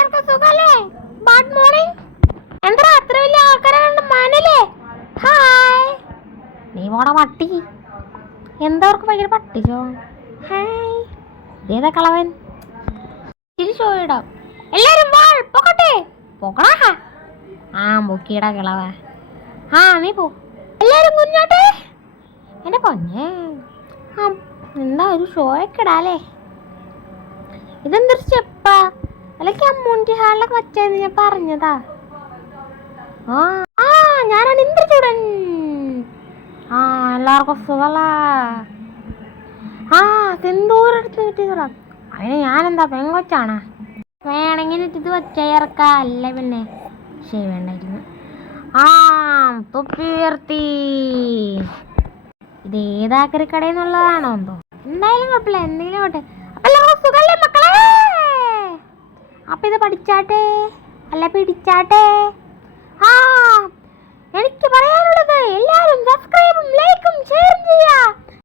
എല്ലാവർക്കും സുഖല്ലേ? Good morning. എന്താ അത്ര വലിയ ആൾക്കാരെ കണ്ട് മാനല്ലേ? ഹായ്. നീ പോടാ പട്ടി. എന്താർക്ക് ഭയങ്കര പട്ടിച്ചോ? ഹായ്. ഇതേതാ കളവൻ? തിരിച്ചോയിടാം. എല്ലാരും പൊക്കട്ടെ. പൊക്കടാ. ആ പൊക്കിയിടാ കിളവ. ആ നീ പോ. എല്ലാരും കുഞ്ഞോട്ടെ. എന്റെ പൊന്നെ. ആ എന്താ ഒരു ഷോയൊക്കെ ഇടാലേ? ഇതെന്തൊരു സ്റ്റെപ്പാ? അല്ലെങ്കിൽ അമ്മൂൻ്റെ ഹാളിലൊക്കെ വച്ചതെന്ന് ഞാൻ പറഞ്ഞതാ. ആ ഞാനാണ് ഇന്ദ്രചൂടൻ. ആ എല്ലാവർക്കും സുഖല്ല. ആ സിന്ദൂരെടുത്ത് കിട്ടിയതാ. അതിന് ഞാനെന്താ പെങ്കൊച്ചാണ്? വേണമെങ്കിൽ ഇത് വച്ചേർക്ക. അല്ല പിന്നെ ശരി വേണ്ടായിരുന്നു. ആ തൊപ്പി ഉയർത്തി. ഇത് ഏതാക്കരി കടയെന്നുള്ളതാണോ എന്തോ? എന്തായാലും കുഴപ്പമില്ല, എന്തെങ്കിലും ആവട്ടെ. അപ്പൊ സുഖല്ലേ മക്കളെ? അപ്പൊ ഇത് പഠിച്ചാട്ടെ, അല്ല പിടിച്ചാട്ടെ.